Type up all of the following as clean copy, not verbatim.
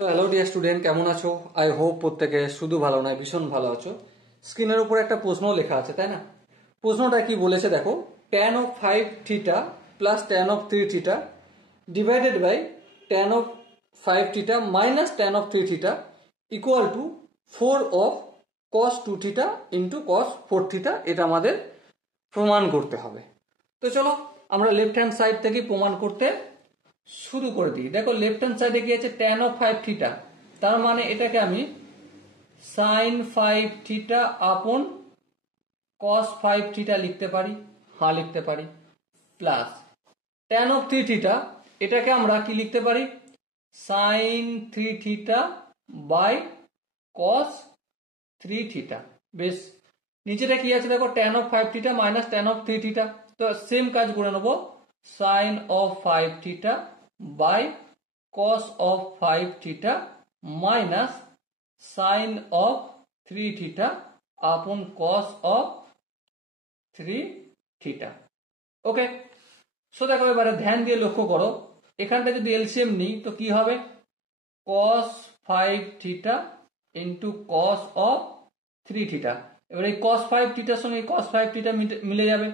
তো hello dear student, কেমন আছো? আই হোপ প্রত্যেকে শুধু ভালো নয় ভীষণ ভালো আছো। স্ক্রিনের উপর একটা প্রশ্ন লেখা আছে, তাই না? প্রশ্নটা কি বলেছে দেখো, tan of 5 theta plus tan of 3 theta divided by tan of 5 theta minus tan of 3 theta equal to 4 of cos 2 theta into cos 4 theta. এটা আমাদের প্রমাণ করতে হবে। তো চলো আমরা লেফট হ্যান্ড সাইড থেকে প্রমাণ করতে শুরু করে দিই। দেখো লেফট হ্যান্ড সাইডে কি আছে, tan of 5 থিটা, তার মানে এটাকে আমি sin 5 theta upon cos 5 theta লিখতে পারি, হ্যাঁ লিখতে পারি, প্লাস tan of 3 থিটা, এটাকে আমরা কি লিখতে পারি, sin 3 theta by cos 3 theta. বেশ, নিচেটা কি আছে দেখো, tan of 5 theta minus tan of 3 theta. তো সেম কাজ করে নেবো, sin of 5 theta by cos of 5 theta minus sin of 3 theta upon cos of 3 theta. Okay, so দেখো এবারে ধ্যান দিয়ে লক্ষ্য করো, এখানটা যদি এলসিএম নিই তো কি হবে, cos 5 theta into cos of 3 theta. এবার এই cos 5 থিটার সঙ্গে cos 5 থিটা মিলে যাবে,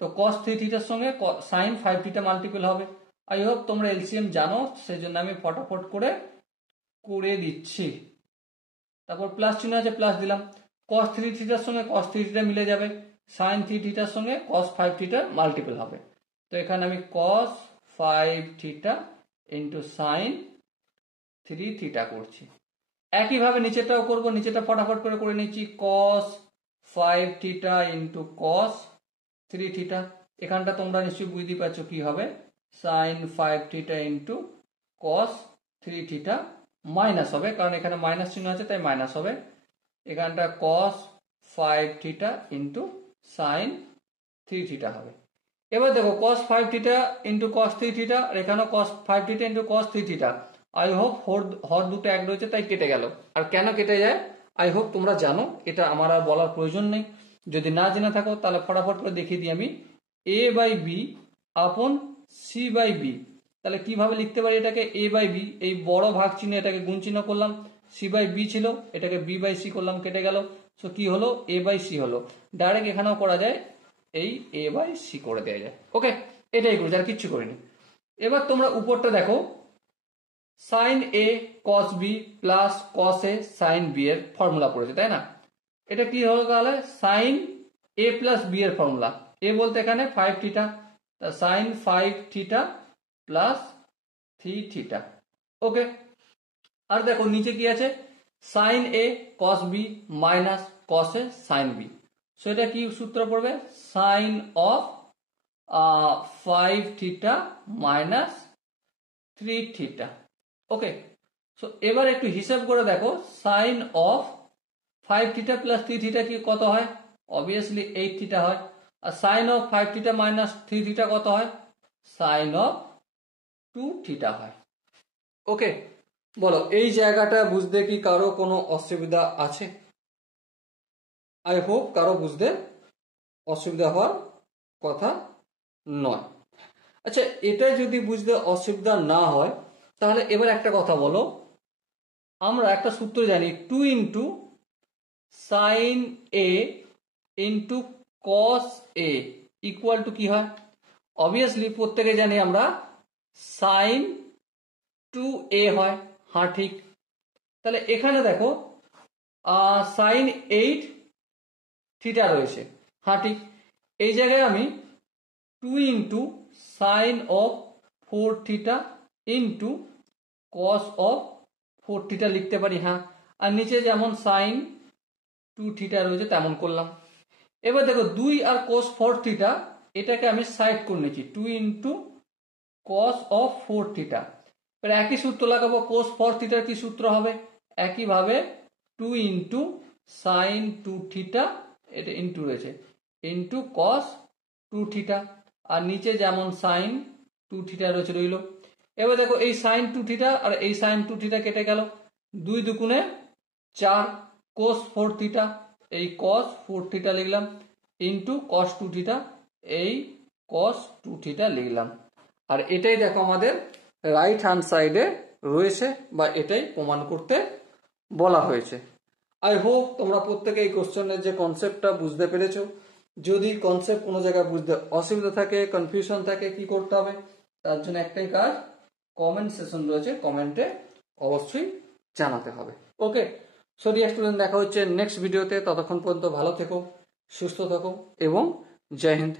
তো cos 3 থিটার সঙ্গে sin 5 থিটা মাল্টিপল হবে। আই হোপ তোমরা এলসিএম জানো, সেই জন্য আমি ফটাফট করে করে দিচ্ছি। তারপর প্লাস চিহ্ন আছে, প্লাস দিলাম, cos 3 থিটার সঙ্গে cos 3 থিটা মিলে যাবে, sin 3 থিটার সঙ্গে cos 5 থিটার মাল্টিপল হবে। তো এখানে আমি cos 5 theta into sin 3 theta করছি। একইভাবে নিচেটাও করব, নিচেটা ফটাফট করে করে নিচ্ছি, cos 5 theta into cos 3 theta. এখানটা তোমরা নিশ্চয়ই বুঝতে পারছো কি হবে, sin 5 theta into cos 3 theta minus হবে, কারণ এখানে মাইনাস চিহ্ন আছে তাই মাইনাস হবে। এখানটা cos 5 theta into sin 3 theta হবে। এবার দেখো cos 5 theta into cos 3 theta, আর এখানেও cos 5 theta into cos 3 theta. I hope হর দুটো এক রয়েছে তাই কেটে গেল। আর কেন কেটে যায় আই হোপ তোমরা জানো, এটা আমার আর বলার প্রয়োজন নেই। যদি না জেনে থাকো তাহলে ফটাফট করে দেখিয়ে দিই আমি, a by B upon c by B. তাহলে কিভাবে লিখতে পারি এটাকে, a বাই বি, এই বড় ভাগ চিহ্ন এটাকে গুণ চিহ্ন করলাম, c বাই বি ছিল এটাকে b বাই সি করলাম, কেটে গেল। সো কি হলো, a বাই সি হলো। ডাইরেক্ট এখানেও করা যায়, এই a বাই সি করে দেওয়া যায়। ওকে, এটাই করেছি, আর কিচ্ছু করিনি। এবার তোমরা উপরটা দেখো, sin a cos b plus cos a sin b এর ফর্মুলা পড়েছে, তাই না? এটা কি হলো তাহলে, sin a প্লাস b এর ফর্মুলা। a বলতে এখানে 5 theta, sin 5 theta plus 3 theta. Okay, আর দেখো নিচে কি আছে, sin a cos b minus cos a sin b। So এটা কি সূত্র পড়বে, sin of 5 theta minus 3 theta. Okay, so এবার একটু হিসাব করে দেখো, sin of 5 theta plus 3 theta কি কত হয়, অবভিয়াসলি 8 থিটা হয়। আর sin of 5 theta minus 3 theta কত হয়, sin of 2 থিটা হয়। ওকে, বলো এই জায়গাটা বুঝতে কি কারো কোনো অসুবিধা আছে? আই হোপ কারো বুঝতে অসুবিধা হওয়ার কথা নয়। আচ্ছা, এটা যদি বুঝতে অসুবিধা না হয় তাহলে এবার একটা কথা বলো, আমরা একটা সূত্র জানি, 2 into sign A into cos A equal to কি হয়, অবভিয়াসলি প্রত্যেকে জানি আমরা সাইন 2a হয়। হ্যাঁ ঠিক, তাহলে এখানে দেখো সাইন 8 থিটা রয়েছে। হ্যাঁ ঠিক, এই জায়গায় আমি 2 into sign of 4 theta into cos of 4 theta লিখতে পারি। হ্যাঁ, আর নিচে যেমন সাইন 2 থিটা রয়েছে তেমন করলাম। এবার দেখো 2 আর cos 4 থিটা, এটাকে আমি সাইড করে নিয়েছি, 2 ইন্টু cos অফ 4 থিটা। এবার একই সূত্র লাগাবো, cos 4 থিটার কি সূত্র হবে, একইভাবে 2 ইন্টু সাইন 2 থিটা, এটা ইন্টু রয়েছে, ইন্টু cos 2 থিটা, আর নিচে যেমন সাইন 2 থিটা রয়েছে রইল। এবার দেখো এই সাইন 2 থিটা আর এই সাইন 2 থিটা কেটে গেল, 2 দুগুণে 4, cos 4 থিটা, এই cos 4 থিটা লিখলাম, ইন্টু cos 2 থিটা, এই cos 2 থিটা লিখলাম। আর এটাই দেখো আমাদের রাইট হ্যান্ড সাইডে রয়েছে বা এটাই প্রমাণ করতে বলা হয়েছে। আই হোপ তোমরা প্রত্যেকে এই কোশ্চেনের যে কনসেপ্টটা বুঝতে পেরেছো। যদি কনসেপ্ট কোনো জায়গায় বুঝতে অসুবিধা থাকে, কনফিউশন থাকে, কি করতে হবে? তার জন্য একটাই কাজ, কমেন্ট সেশন রয়েছে, কমেন্টে অবশ্যই জানাতে হবে। ওকে, সো ডিয়ার স্টুডেন্ট, দেখা হচ্ছে নেক্সট ভিডিওতে। ততক্ষণ পর্যন্ত ভালো থেকো, সুস্থ থাকো এবং জয় হিন্দ।